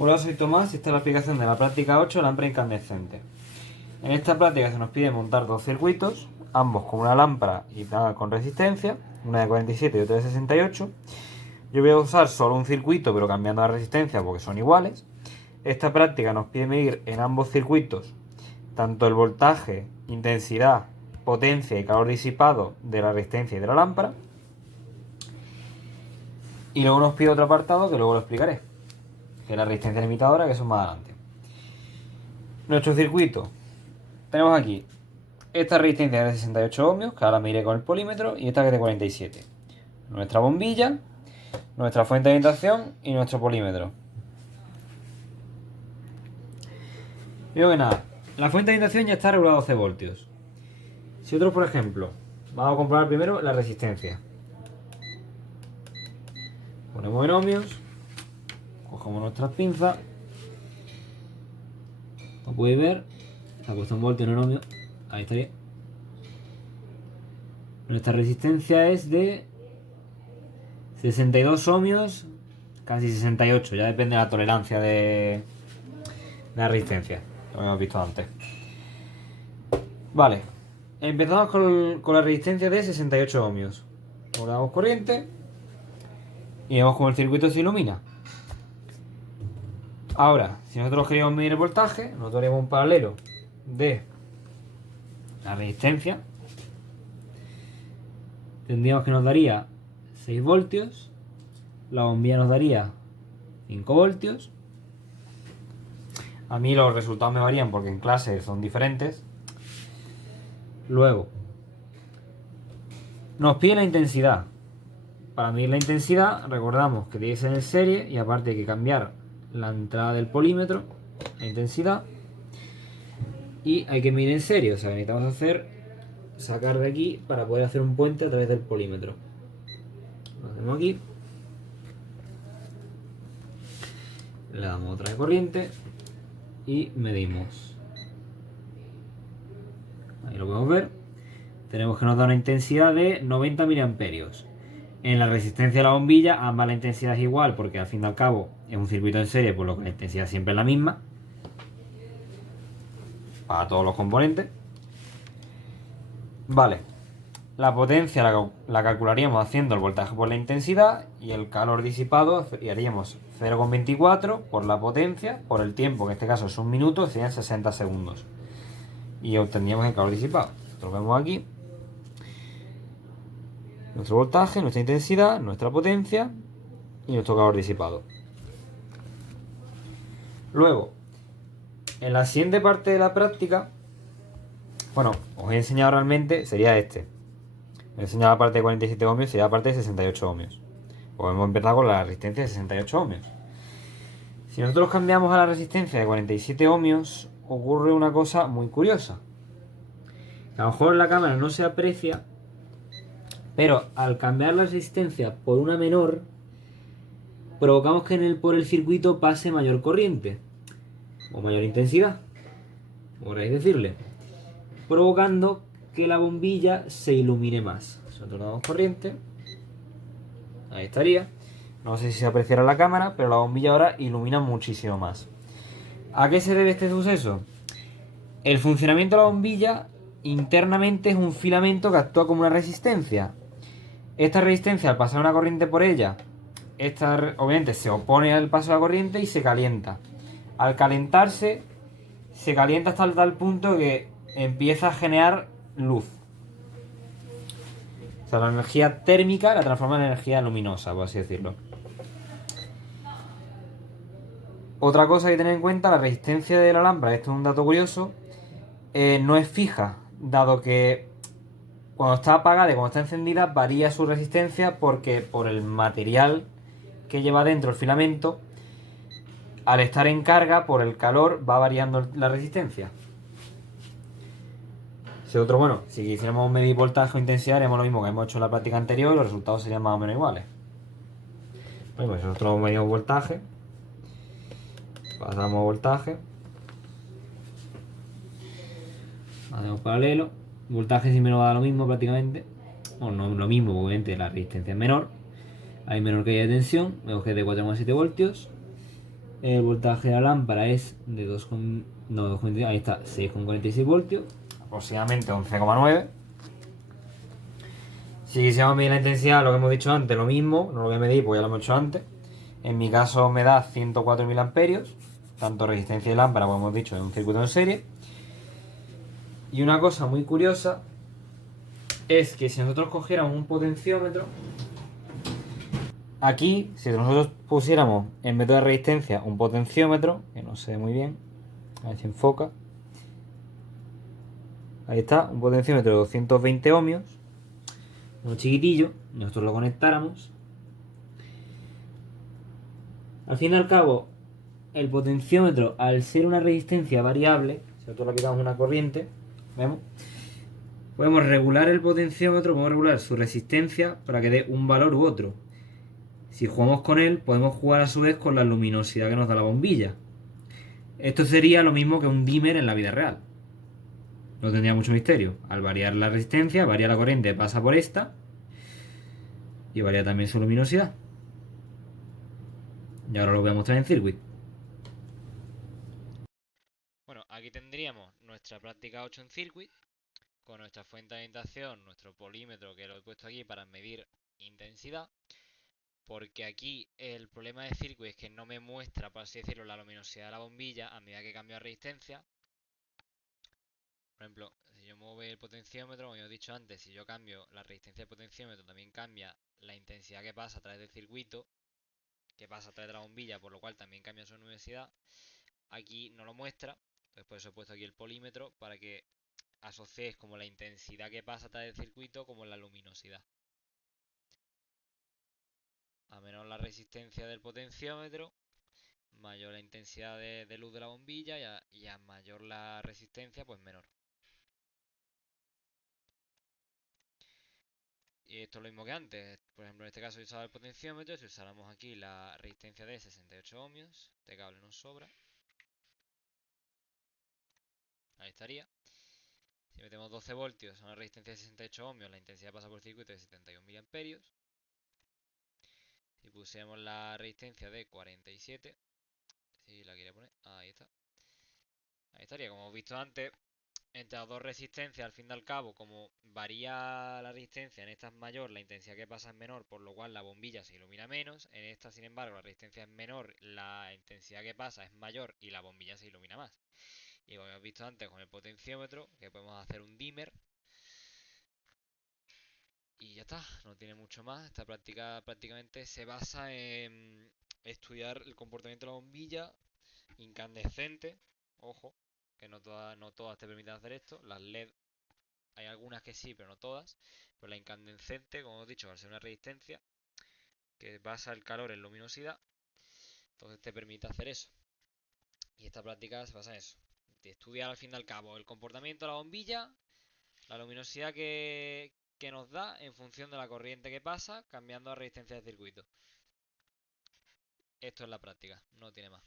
Hola, soy Tomás y esta es la explicación de la práctica 8 de lámpara incandescente. En esta práctica se nos pide montar dos circuitos, ambos con una lámpara y nada con resistencia, una de 47 y otra de 68. Yo voy a usar solo un circuito pero cambiando la resistencia porque son iguales. Esta práctica nos pide medir en ambos circuitos tanto el voltaje, intensidad, potencia y calor disipado de la resistencia y de la lámpara. Y luego nos pide otro apartado que luego lo explicaré, que es la resistencia limitadora, que eso es más adelante. Nuestro circuito. Tenemos aquí esta resistencia de 68 ohmios, que ahora miré con el polímetro, y esta que es de 47. Nuestra bombilla, nuestra fuente de alimentación y nuestro polímetro. Digo que nada, la fuente de alimentación ya está regulada a 12 voltios. Si nosotros, por ejemplo, vamos a comprobar primero la resistencia. Ponemos en ohmios, cogemos nuestras pinzas. Como podéis ver, se ha puesto en voltios, no en ohmios. Ahí estaría. Nuestra resistencia es de 62 ohmios, casi 68, ya depende de la tolerancia de la resistencia, lo hemos visto antes. Vale, empezamos con la resistencia de 68 ohmios. Le damos corriente y vemos como el circuito se ilumina. Ahora, si nosotros queríamos medir el voltaje, nosotros haríamos un paralelo de la resistencia. Tendríamos que nos daría 6 voltios. La bombilla nos daría 5 voltios. A mí los resultados me varían porque en clase son diferentes. Luego, nos pide la intensidad. Para medir la intensidad, recordamos que tiene que ser en serie y aparte hay que cambiar la entrada del polímetro, la intensidad, y hay que medir en serie. O sea, necesitamos sacar de aquí para poder hacer un puente a través del polímetro. Lo hacemos aquí. Le damos otra de corriente y medimos. Ahí lo podemos ver. Tenemos que nos da una intensidad de 90 miliamperios. En la resistencia de la bombilla, ambas la intensidad es igual porque al fin y al cabo es un circuito en serie, por lo que la intensidad siempre es la misma para todos los componentes. Vale, la potencia la calcularíamos haciendo el voltaje por la intensidad y el calor disipado y haríamos 0,24 por la potencia por el tiempo, que en este caso es un minuto, serían 60 segundos. Y obtendríamos el calor disipado. Lo vemos aquí. Nuestro voltaje, nuestra intensidad, nuestra potencia y nuestro calor disipado. Luego, en la siguiente parte de la práctica, bueno, os voy a enseñar realmente, sería este. He enseñado la parte de 47 ohmios, sería la parte de 68 ohmios. Podemos empezar con la resistencia de 68 ohmios. Si nosotros cambiamos a la resistencia de 47 ohmios, ocurre una cosa muy curiosa. A lo mejor en la cámara no se aprecia, pero al cambiar la resistencia por una menor, provocamos que por el circuito pase mayor corriente o mayor intensidad, como queráis decirle, provocando que la bombilla se ilumine más. Nosotros damos corriente, ahí estaría. No sé si se apreciará en la cámara, pero la bombilla ahora ilumina muchísimo más. ¿A qué se debe este suceso? El funcionamiento de la bombilla internamente es un filamento que actúa como una resistencia. Esta resistencia, al pasar una corriente por ella, esta obviamente se opone al paso de la corriente y se calienta. Al calentarse, se calienta hasta tal punto que empieza a generar luz. O sea, la energía térmica la transforma en energía luminosa, por así decirlo. Otra cosa que tener en cuenta, la resistencia de la lámpara, esto es un dato curioso, no es fija, dado que cuando está apagada y cuando está encendida varía su resistencia porque por el material que lleva dentro el filamento, al estar en carga por el calor va variando la resistencia. Si quisiéramos medir voltaje o intensidad, haríamos lo mismo que hemos hecho en la práctica anterior y los resultados serían más o menos iguales. Bueno, pues nosotros medimos voltaje, pasamos voltaje, hacemos paralelo. Voltaje sí me lo va a dar lo mismo prácticamente. Bueno, no lo mismo, obviamente la resistencia es menor. Hay menor caída de tensión, vemos que es de 4,7 voltios. El voltaje de la lámpara es de 2, no, 2,26, ahí está, 6,46 voltios, aproximadamente 11,9. Si quisiéramos medir la intensidad, lo que hemos dicho antes, lo mismo, no lo voy a medir porque ya lo hemos hecho antes. En mi caso me da 104.000 amperios, tanto resistencia y lámpara, como hemos dicho, en un circuito en serie. Y una cosa muy curiosa es que si nosotros cogiéramos un potenciómetro, aquí, si nosotros pusiéramos en vez de resistencia un potenciómetro, que no se ve muy bien, a ver si enfoca. Ahí está, un potenciómetro de 220 ohmios, uno chiquitillo, nosotros lo conectáramos. Al fin y al cabo, el potenciómetro, al ser una resistencia variable, si nosotros le quitamos una corriente, ¿vemos? Podemos regular el potenciómetro, podemos regular su resistencia para que dé un valor u otro. Si jugamos con él, podemos jugar a su vez con la luminosidad que nos da la bombilla. Esto sería lo mismo que un dimmer en la vida real. No tendría mucho misterio. Al variar la resistencia, varía la corriente, pasa por esta y varía también su luminosidad. Y ahora lo voy a mostrar en circuit. Bueno, aquí tendríamos nuestra práctica 8 en circuit, con nuestra fuente de orientación, nuestro polímetro que lo he puesto aquí para medir intensidad, porque aquí el problema de circuit es que no me muestra, por así decirlo, la luminosidad de la bombilla a medida que cambio de resistencia. Por ejemplo, si yo muevo el potenciómetro, como yo he dicho antes, si yo cambio la resistencia del potenciómetro, también cambia la intensidad que pasa a través del circuito, que pasa a través de la bombilla, por lo cual también cambia su luminosidad. Aquí no lo muestra, entonces por eso he puesto aquí el polímetro para que asociéis como la intensidad que pasa a través del circuito como la luminosidad. A menor la resistencia del potenciómetro, mayor la intensidad de luz de la bombilla y a mayor la resistencia, pues menor. Y esto es lo mismo que antes. Por ejemplo, en este caso he usado el potenciómetro. Si usáramos aquí la resistencia de 68 ohmios, este cable nos sobra. Ahí estaría. Si metemos 12 voltios a una resistencia de 68 ohmios, la intensidad pasa por el circuito de 71 miliamperios. Si pusiéramos la resistencia de 47, si la quiere poner, ahí está. Ahí estaría, como hemos visto antes, entre las dos resistencias, al fin y al cabo, como varía la resistencia, en esta es mayor, la intensidad que pasa es menor, por lo cual la bombilla se ilumina menos. En esta, sin embargo, la resistencia es menor, la intensidad que pasa es mayor y la bombilla se ilumina más. Y como hemos visto antes con el potenciómetro, que podemos hacer un dimmer. Y ya está, no tiene mucho más. Esta práctica prácticamente se basa en estudiar el comportamiento de la bombilla incandescente. Ojo, que no todas te permiten hacer esto. Las LED hay algunas que sí, pero no todas. Pero la incandescente, como hemos dicho, al ser una resistencia que basa el calor en luminosidad, entonces te permite hacer eso. Y esta práctica se basa en eso. Te estudia al fin y al cabo el comportamiento de la bombilla, la luminosidad que nos da en función de la corriente que pasa, cambiando la resistencia del circuito. Esto es la práctica, no tiene más.